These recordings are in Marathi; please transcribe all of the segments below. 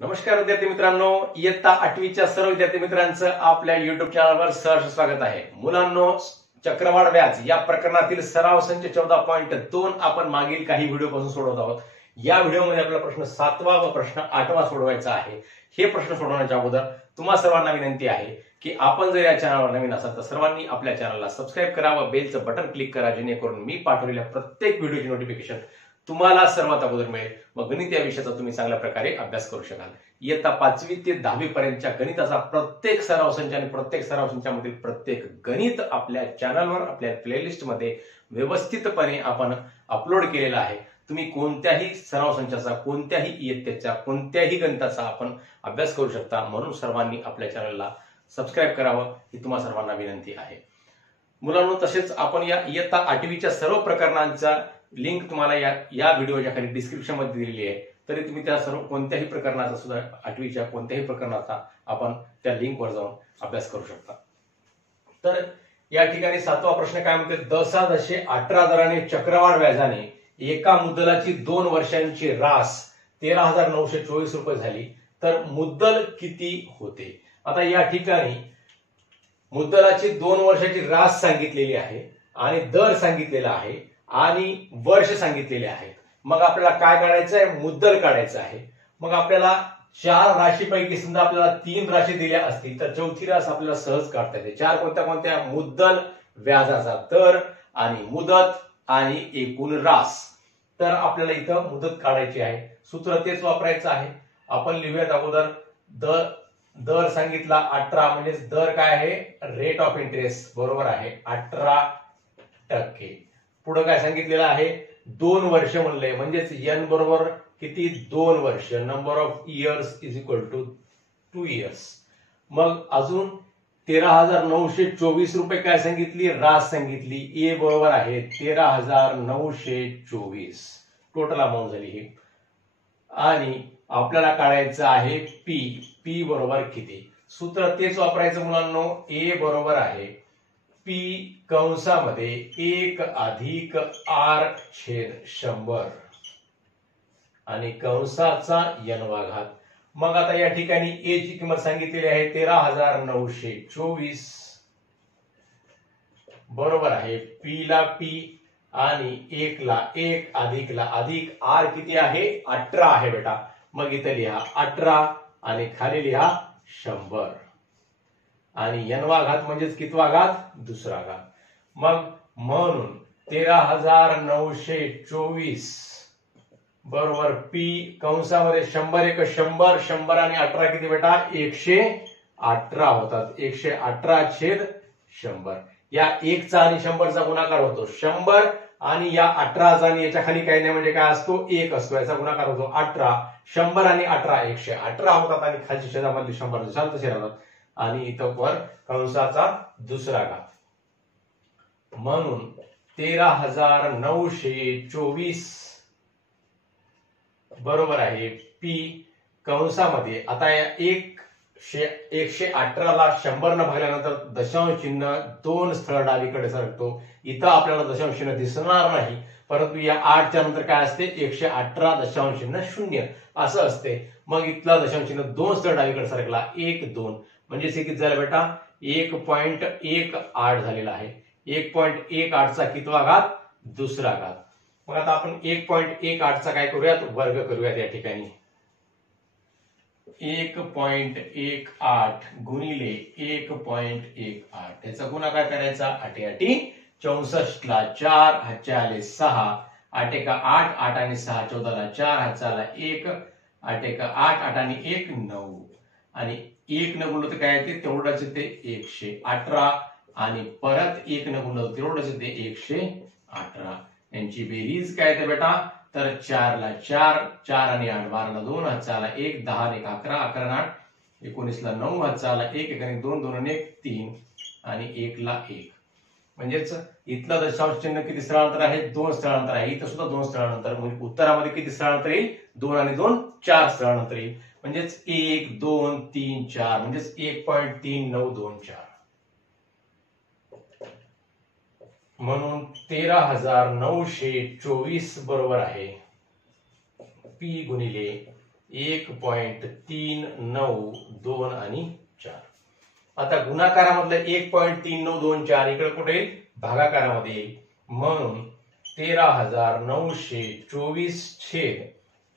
नमस्कार विद्यार्थी मित्रांनो, इयत्ता 8वीच्या सर्व विद्यार्थी मित्रांचं आपल्या युट्यूब चॅनलवर सहर्ष स्वागत आहे। मुलांनो, चक्रवाढ व्याज या प्रकरणातील सराव संच 14.2 आपण मागील काही व्हिडिओ पासून सोडवत आहोत। या व्हिडिओमध्ये आपला प्रश्न 7वा व प्रश्न 8वा सोडवायचा आहे। हे प्रश्न सोडवण्याच्या अगोदर तुम्हा सर्वांना विनंती आहे की आपण जर या चॅनलवर नवीन असाल तर सर्वांनी आपल्या चॅनलला सबस्क्राइब करा व बेलचं बटन क्लिक करा, जेणेकरून मी पाठवलेल्या प्रत्येक व्हिडिओची नोटिफिकेशन तुम्हाला सर्वात अगोदर मिळेल व गणित या विषयाचा तुम्ही चांगल्या प्रकारे अभ्यास करू शकाल। इयत्ता 5वी ते 10वी पर्यंतच्या गणिताचा प्रत्येक सराव संच आणि प्रत्येक सराव संचामधील प्रत्येक गणित आपल्या चॅनलवर आपल्या प्लेलिस्ट मध्ये व्यवस्थितपणे आपण अपलोड केलेला आहे। तुम्ही कोणत्याही सराव संचाचा, कोणत्याही इयत्तेच्या कोणत्याही गणिताचा आपण अभ्यास करू शकता। म्हणून सर्वांनी आपल्या चॅनलला सबस्क्राइब करावं ही तुम्हा सर्वांना विनंती आहे। मुलांनो, तसेच आपण या इयत्ता 8वीच्या सर्व प्रकरणांचा लिंक तुम्हाला या व्हिडिओच्या खाली डिस्क्रिप्शन मध्ये दिलेली आहे। तरी तुम्ही त्या सर्व कोणत्याही प्रकरणाचा सुद्धा 8वीच्या कोणत्याही प्रकरणाचा आपण त्या लिंकवर जाऊन अभ्यास करू शकता। तर या ठिकाणी 7वा प्रश्न काय म्हणते, 10,18 दराने चक्रवाढ व्याजाने एका मुद्दलाची 2 वर्षांची रास 13,924 रुपये झाली तर मुद्दल किती होते। आता या ठिकाणी मुद्दलाची 2 वर्षाची रास सांगितलेली आहे आणि दर सांगितलेला आहे आणि वर्ष सांगितलेले आहेत। मग आपल्याला काय काढायचं आहे, मुद्दल काढायचं आहे। मग आपल्याला 4 राशीपैकी समजा आपल्याला 3 राशी दिल्या असतील तर चौथी रास आपल्याला सहज काढता येते। 4 कोणत्या कोणत्या, मुद्दल, व्याजाचा दर आणि मुदत आणि एकूण रास। तर आपल्याला इथं मुदत काढायची आहे, सूत्र तेच वापरायचं आहे। आपण लिहूयात अगोदर दर सांगितला 18, म्हणजे दर काय आहे, रेट ऑफ इंटरेस्ट बरोबर आहे 18%। पुढे काय सांगितलेलं आहे, 2 वर्ष म्हणले, म्हणजेच n बरोबर किती, 2 वर्ष, number of years is equal to 2 years. मग अजून 13,924 रुपये काय सांगितली, रास सांगितली, ए बरोबर आहे 13,924 टोटल अमाऊंट झाली ही। आणि आपल्याला काढायचं आहे पी बरोबर किती, सूत्र तेच वापरायचं मुलांनो, ए बरोबर आहे पी कंसामध्ये 1 अधिक r छेद 100 आणि कंसाचा n वा घात। मग आता या ठिकाणी ए ची किंमत सांगितलेली आहे 13,924 बरोबर आहे पी ला पी आणि 1 ला 1 अधिक ला अधिक r किती आहे, 18 आहे बेटा। मग इथे लिहा 18 आणि खाली लिहा 100 आणि n वा घात म्हणजेच कितवा घात, दुसरा घात। मग म्हणून 13,924 बरोबर पी कंसामध्ये 100 1 100, 100 आणि 18 किती बेटा, 118 होतात, 118 छेद 100। या 1 चा आणि 100 चा गुणाकार होतो 100 आणि या 18 चा आणि याच्या खाली काही नाही म्हणजे काय असतो, 1 असतो, याचा गुणाकार होतो 18। 100 आणि 18 118 होतात आणि खालची छेदामधली 100 जशाल तसे राहतात आणि इथं वर कंसाचा दुसरा घात। म्हणून 13,924 बरोबर आहे पी कंसामध्ये, आता या 118 ला 100 न भागल्यानंतर दशांश चिन्ह 2 स्थळ डावीकडे सरकतो। इथं आपल्याला दशांश चिन्ह दिसणार नाही, परंतु या 8 च्या नंतर काय असते, 118 दशांश चिन्ह 0 असं असते। मग इथला दशांश चिन्ह 2 स्थळ डावीकडे सरकला, 1 2 म्हणजे हे किती झालं बेटा, 1.18 झालेला आहे। 1.18 चा कितवा घात, दुसरा घात। मग आता आपण 1.18 चा काय करूयात, वर्ग करूयात। या ठिकाणी 1.18 गुणिले 1.18 याचा गुणाकार करायचा, 8 8 64 ला 4 हातचे आले 6, 8 1 8, 8 आणि 6 14 ला 4 हातचा आला 1, 8 1 8, 8 आणि 1 9 आणि 1 न गुणलं तर काय येते, तेवढंच येते 118 आणि परत 1 न गुणलं तेवढंच येते 118। यांची बेरीज काय येते बेटा, तर 4 ला 4, 4 आणि 8 12 ला 2 हातचा आला 1, 10 आणि 11, 11 आणि 8 19 ला 9 हातचा आला 1, 1 आणि 2, 2 आणि 1 3 आणि 1 ला 1। म्हणजेच इथलं दशांश चिन्ह किती स्थळांतर आहे, 2 स्थळांतर आहे। इथं सुद्धा 2 स्थळांतर, म्हणजे उत्तरामध्ये किती स्थळांतर येईल, 2 आणि 2 4 स्थळांतर येईल। म्हणजेच 1 2 3 4 म्हणजेच 1.3924। म्हणून 13,924 बरोबर आहे पी गुणिले 1.392 आणि 4. आता गुणाकारामधलं 1.3924 इकडे कुठे येईल? भागाकारामध्ये येईल. म्हणून 13,924 छेद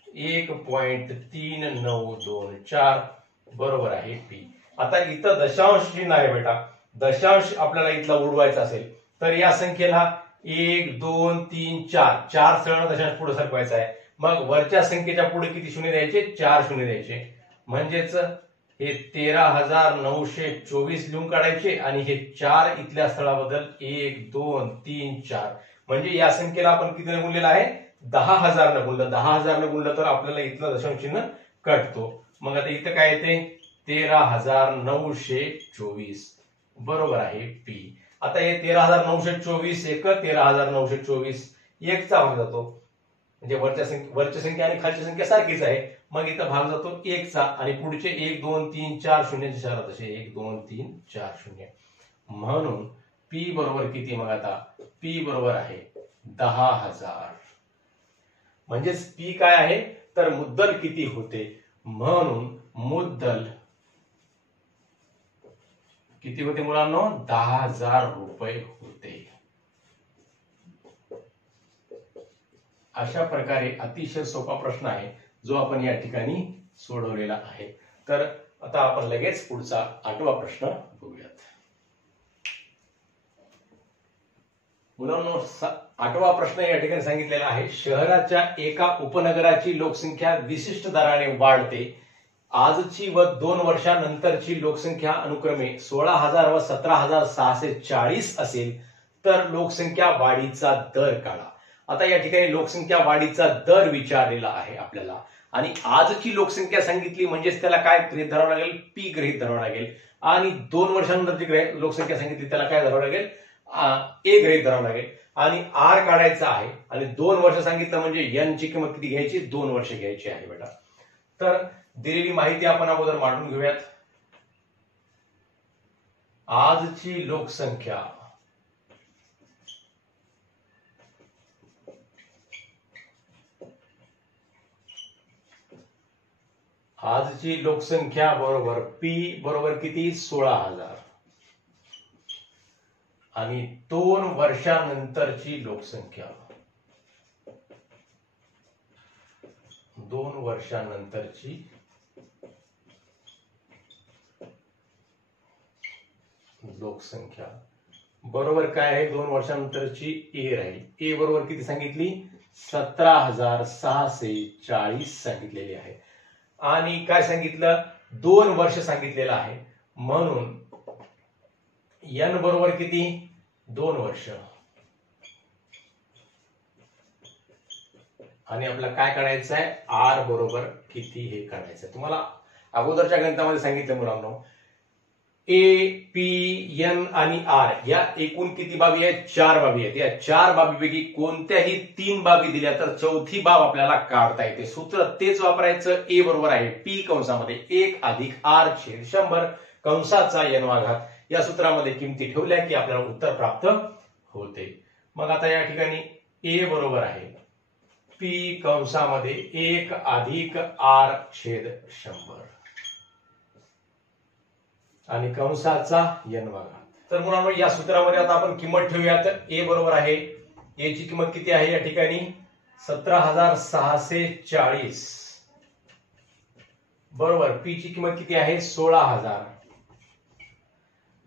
1.3924 बरोबर आहे पी. आता इथं दशांश चिन्ह आहे बेटा. दशांश आपल्याला इथला उडवायचा असेल तर या संख्येला 1 2 3 4 4 सळण दशांश पुढे सरकवायचा आहे. मग वरच्या संख्येच्या पुढे किती शून्य द्यायचे? 4 शून्य द्यायचे. म्हणजेच हे 13,924 लिहून काढायचे आणि हे 4 इथल्या स्थळाबद्दल 1 2 3 4 म्हणजे या संख्येला आपण कितीने गुणलेलं आहे? 10,000 ने गुणलं. 10,000 ने गुणलं तर आपल्याला इथलं दशांश चिन्ह कटतो. मग आता इथं काय येते? 13,924 बरोबर आहे पी. आता हे 13,924 एक 13,924 एक चा भाग जातो. म्हणजे वरची संख्या आणि खालची संख्या सारखीच आहे. मग इथं भाग जातो 1 चा आणि पुढचे 1 2 3 4 शून्याचे 4 तसे 1 2 3 4 शून्य. म्हणून पी बरोबर किती? मग आता पी बरोबर आहे 10,000. म्हणजेच पी काय आहे तर मुद्दल किती होते. म्हणून मुद्दल किती होते मुलांनो? 10,000 रुपये होते. अशा प्रकारे अतिशय सोपा प्रश्न आहे जो आपण या ठिकाणी सोडवलेला आहे. तर आता आपण लगेच पुढचा 8वा प्रश्न बघूयात. मुलांनो 8वा प्रश्न या ठिकाणी सांगितलेला आहे. शहराच्या एका उपनगराची लोकसंख्या विशिष्ट दराने वाढते. आजची व 2 वर्षांनंतरची लोकसंख्या अनुक्रमे 16,000 व 17,640 असेल तर लोकसंख्या वाढीचा दर काढा. आता या ठिकाणी लोकसंख्या वाढीचा दर विचारलेला आहे आपल्याला आणि आजची लोकसंख्या सांगितली म्हणजेच त्याला काय गृहीत धरावं लागेल? पी गृहीत धरावं लागेल. आणि 2 वर्षांनंतरची लोकसंख्या सांगितली त्याला काय धरावं लागेल? ए गृहीत धरावं लागेल. आणि आर काढायचा आहे आणि 2 वर्ष सांगितलं म्हणजे एन ची किंमत किती घ्यायची? 2 वर्ष घ्यायची आहे बेटा. तर दिलेली माहिती आपण अगोदर मांडून घेऊयात. आजची लोकसंख्या बरोबर पी बरोबर किती? 16,000 आणि 2 वर्षानंतरची लोकसंख्या 2 वर्षानंतरची लोकसंख्या बरोबर काय आहे? 2 वर्षानंतरची ए राहील. ए बरोबर किती सांगितली? 17,640 सांगितलेली आहे. आणि काय सांगितलं? 2 वर्ष सांगितलेलं आहे. म्हणून एन बरोबर किती? 2 वर्ष. आणि आपल्याला काय काढायचं आहे? आर बरोबर किती हे काढायचं. तुम्हाला अगोदरच्या गणितामध्ये सांगितलं मुलांनो ए पी एन आणि आर या एकूण किती बाबी आहेत? 4 बाबी आहेत. या 4 बाबीपैकी कोणत्याही 3 बाबी दिल्या तर चौथी बाब आपल्याला काढता येते. सूत्र तेच वापरायचं. ए बरोबर आहे पी कंसामध्ये 1 अधिक आर छेद 100 कंसाचा n वा घात. या सूत्रामध्ये किमती ठेवल्या की आपल्याला उत्तर प्राप्त होते. मग आता या ठिकाणी ए बरोबर आहे पी कंसामध्ये 1 अधिक आर छेद 100 आणि कंसाचा n वा घात. तर मुलांनो या सूत्रामध्ये आता आपण किंमत ठेवूयात. ए बरोबर आहे ए ची किंमत किती आहे या ठिकाणी? 17,640 बरोबर. पी ची किंमत किती आहे? 16,000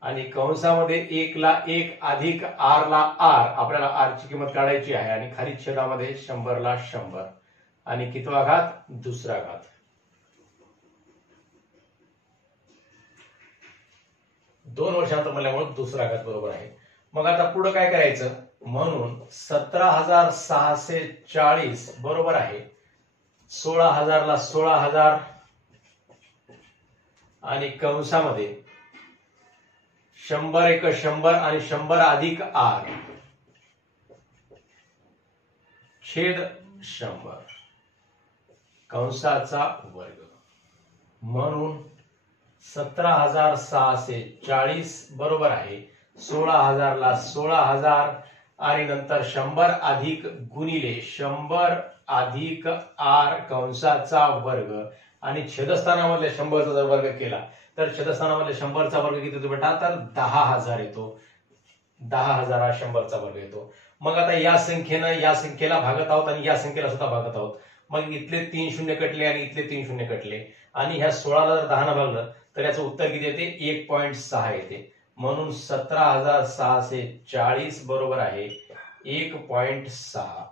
आणि कंसामध्ये 1 ला 1 अधिक आर ला आर. आपल्याला आर ची किंमत काढायची आहे आणि खाली छेदामध्ये 100 ला 100 आणि कितवा घात? दुसरा घात. दोन वर्षांतर म्हणल्यामुळे दुसरा घात बरोबर आहे. मग आता पुढे काय करायचं? म्हणून 17,640 बरोबर आहे 16,000 ला 16,000 आणि कंसामध्ये 100 एक 100 आणि 100 अधिक आर छेद 100 कंसाचा वर्ग. म्हणून 17,640 बरोबर आहे 16,000 ला 16,000 आणि नंतर 100 अधिक गुणिले 100 अधिक आर कंसाचा वर्ग आणि छेदस्थानामधल्या 100चा जर वर्ग केला तर छेदस्थानामधल्या 100चा वर्ग किती येतो बेटा, तर 10,000 येतो. 10,000 हा 100चा वर्ग येतो. मग आता या संख्येनं या संख्येला भागत आहोत आणि या संख्येला सुद्धा भागत आहोत. मग इथले 3 शून्य कटले आणि इथले 3 शून्य कटले आणि ह्या 16ला जर 10 भागलं तर याचं उत्तर किती येते, 1.6 येते. म्हणून 17,640 बरोबर आहे 1.6.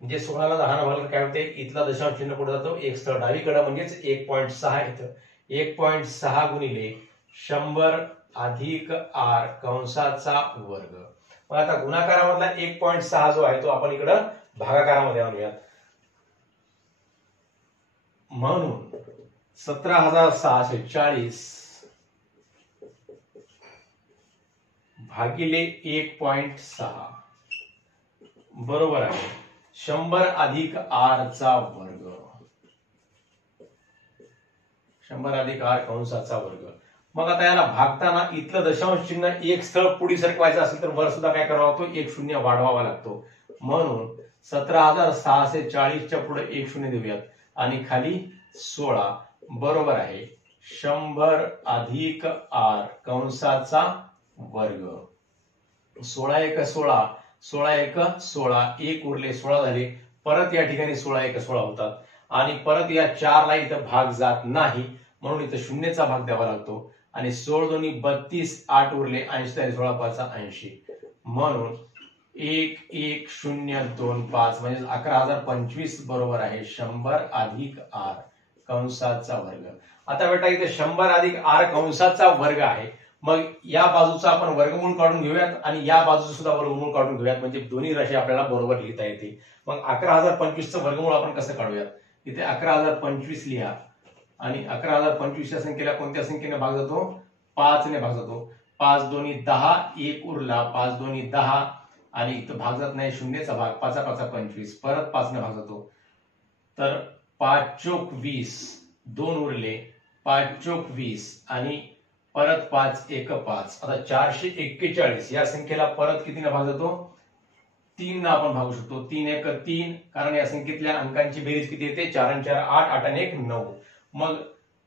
म्हणजे 16ला 10 भागलं काय होते, इथला दशांश चिन्ह कुठे जातो, एक स्थळ डावीकडे, म्हणजेच 1.6 येतं. 1.6 गुणिले 100 अधिक आर कंसाचा वर्ग. मग आता गुणाकारामधला 1.6 जो आहे तो आपण इकडं भागाकारामध्ये आणूयात. म्हणून 17,640 भागिले 1.6 बरोबर आहे 100 अधिक आर चा वर्ग. 100 अधिक आर कंसाचा वर्ग. मग आता याला भागताना इथलं दशांश चिन्ह एक स्थळ पुढे सरकवायचं असेल तर वर सुद्धा काय करावा लागतो, 1 शून्य वाढवावा लागतो. म्हणून 17,640च्या पुढे 1 शून्य देऊयात आणि खाली 16 बरोबर आहे 100 अधिक आर कंसाचा वर्ग. 16 एक 16, 16 एक 16, 1 उरले 16 झाले. परत या ठिकाणी 16 एक 16 होतात आणि परत या 4ला इथं भाग जात नाही म्हणून इथं शून्यचा भाग द्यावा लागतो. आणि 16 दोन्ही 32, 8 उरले 80 झाले, 16 5 80. म्हणून 11025 म्हणजे 11,025 बरोबर आहे 100 अधिक आर कंसाचा वर्ग. आता बेटा इथे 100 अधिक आर कंसाचा वर्ग आहे. मग या बाजूचा आपण वर्गमूळ काढून घेऊयात आणि या बाजूचं सुद्धा वर्गमूळ काढून घेऊयात, म्हणजे दोन्ही राशी आपल्याला बरोबर लिहिता येते. मग 11,025चं वर्गमूळ आपण कसं काढूयात, इथे 11,025 लिहा आणि 11,025 या संख्येला कोणत्या संख्येने भाग जातो, 5 ने भाग जातो. 5 दोन्ही 10, 1 उरला, 5 दोन्ही 10 आणि इथं भाग जात नाही, शून्यचा भाग, 5 5 25, परत 5 ने भाग जातो. तर 5 चोक 20, 2 उरले, 5 चोक 20 आणि परत 5 1 5. आता 441 या संख्येला परत कितीने भाग जातो, 3 ने आपण भागू शकतो. 3 1 3, कारण या संख्येतल्या अंकांची बेरीज किती येते, 4 आणि 4 8, 8 आणि 1 9. मग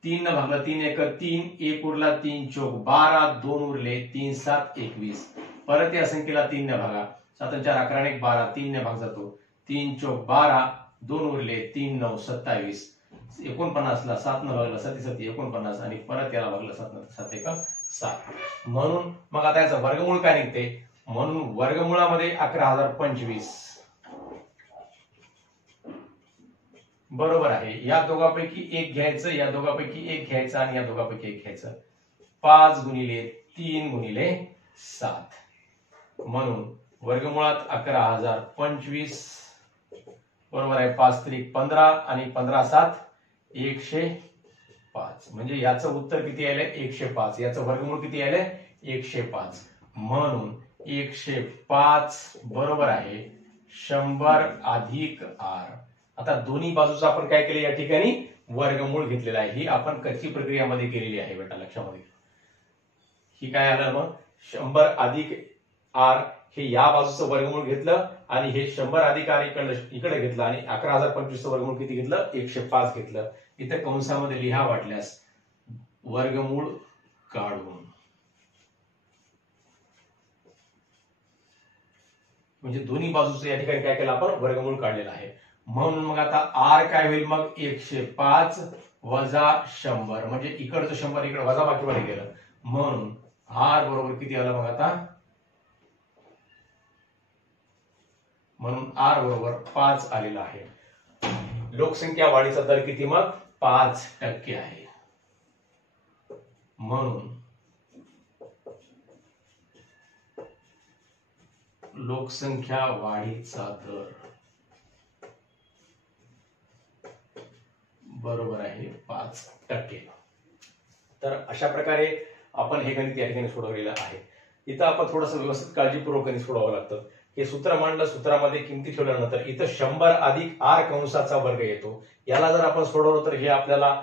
3 ने भागला, 3 1 3, 1 उरला, 3 चोक 12, 2 उरले, 3 7 21. परत या संख्येला 3 ने भागा, 7 आणि 4 11 आणि 1 12, 3 ने भाग जातो. 3 चोक 12, 2 उरले, 3 9 27. 49 ला 7 ने भागला, 7 7 49 आणि परत याला भागला 7 7 1 7. म्हणून मग आता याचा वर्गमूळ काय निघते, म्हणून वर्गमुळामध्ये 11,025 बरोबर आहे. या दोघांपैकी एक घ्यायचं, या दोघांपैकी एक घ्यायचं आणि या दोघांपैकी एक घ्यायचं. 5 गुणिले 3 गुणिले 7. म्हणून वर्गमुळात 11,025 बरोबर आहे 5 त्रिक 15 आणि 15 7 105. म्हणजे याचं उत्तर किती आले, 105. याचं वर्गमूळ किती आले, 105. म्हणून 105 बरोबर आहे 100 अधिक आर. आता दोन्ही बाजूचं आपण काय केलं, या ठिकाणी वर्गमूळ घेतलेला आहे. ही आपण कच्ची प्रक्रियामध्ये केलेली आहे बेटा, लक्षामध्ये. ही काय आलं, मग 100 अधिक आर हे या बाजूचं वर्गमूळ घेतलं आणि हे 100 अधिक आर इकडे घेतलं आणि 11,025चं वर्गमूळ किती घेतलं, 105 घेतलं. इथे कंसामध्ये लिहा वाटल्यास वर्गमूळ काढून, म्हणजे दोन्ही बाजूचं या ठिकाणी काय केलं आपण, वर्गमूळ काढलेलं आहे. म्हणून मग आता आर काय होईल, मग 105 वजा 100, म्हणजे इकडचं 100 इकडे वजा बाकीमध्ये गेलं. म्हणून आर बरोबर किती आलं मग आता, म्हणून आर बरोबर 5 आलेला आहे. लोकसंख्या वाढीचा दर किती, मग 5% आहे. म्हणून लोकसंख्या वाढीचा दर बरोबर आहे 5%. तर अशा प्रकारे आपण हे गणित या ठिकाणी सोडवलेलं आहे. इथं आपण थोडंसं व्यवस्थित काळजीपूर्वक गणित सोडवावं लागतं. हे सूत्र मांडलं, सूत्रामध्ये किमती ठेवल्यानंतर इथं 100 अधिक आर कंसाचा वर्ग येतो. याला जर आपण सोडवलं तर हे आपल्याला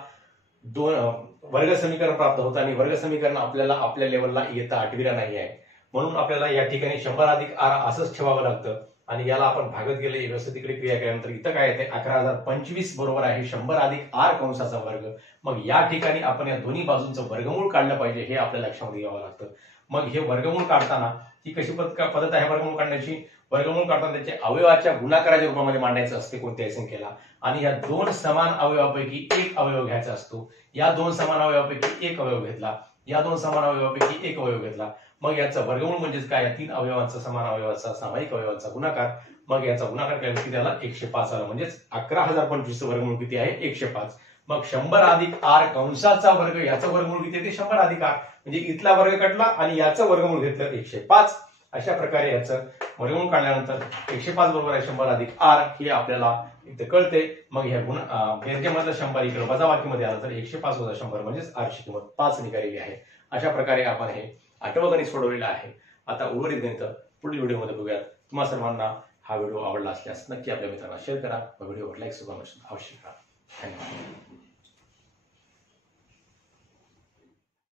दोन वर्ग समीकरण प्राप्त होतं आणि वर्ग समीकरण आपल्याला आपल्या लेवलला येतं, 8वीला नाही आहे. म्हणून आपल्याला या ठिकाणी 100 अधिक आर असंच ठेवावं लागतं. आणि याला आपण भागत गेले व्यवस्थित इकडे क्रिया केल्यानंतर इथं काय येते 11,025 बरोबर आहे 100 अधिक r कंसाचा वर्ग. मग या ठिकाणी आपण या दोन्ही बाजूंचं वर्गमूळ काढलं पाहिजे हे आपल्या लक्षामध्ये घ्यावं लागतं. मग हे वर्गमूळ काढताना ही कशी पद्धत आहे वर्गमूळ काढण्याची? वर्गमूळ काढताना त्याचे अवयवाच्या गुणाकाराच्या रूपामध्ये मांडायचं असते कोणत्याही संख्येला आणि या दोन समान अवयवापैकी एक अवयव घ्यायचा असतो. या दोन समान अवयवापैकी एक अवयव घेतला, या दोन समान अवयवापैकी एक अवयव घेतला. मग याचा वर्गमूळ म्हणजेच काय? या तीन अवयवांचा समान अवयवाचा सामायिक अवयवाचा गुणाकार. मग याचा गुणाकार केल्यानंतर किती आला? 105 आला. म्हणजेच 11,025 वर्गमूळ किती आहे? 105. मग 100 अधिक r कंसाचा वर्ग याचं वर्गमूळ किती आहे? ते 100 अधिक r म्हणजे इथला वर्ग कटला आणि याचं वर्गमूळ घेतलं 105. अशा प्रकारे याचं वर्गमूळ काढल्यानंतर 105 बरोबर आहे 100 अधिक r हे आपल्याला इथे कळते. मग ह्या बेरजेमधलं 100 इकडे वजाबाकीमध्ये आलं तर 105 वजा 100 म्हणजेच r ची किंमत 5 निघालेली आहे. अशा प्रकारे आपण हे 8वं गणित सोडवलेलं आहे. आता उर्वरित गणित पुढील व्हिडिओमध्ये बघूयात. तुम्हा सर्वांना हा व्हिडिओ आवडला असल्यास नक्की आपल्या मित्रांना शेअर करा. व्हिडिओवर लाईक सुद्धा अवश्य करा. धन्यवाद.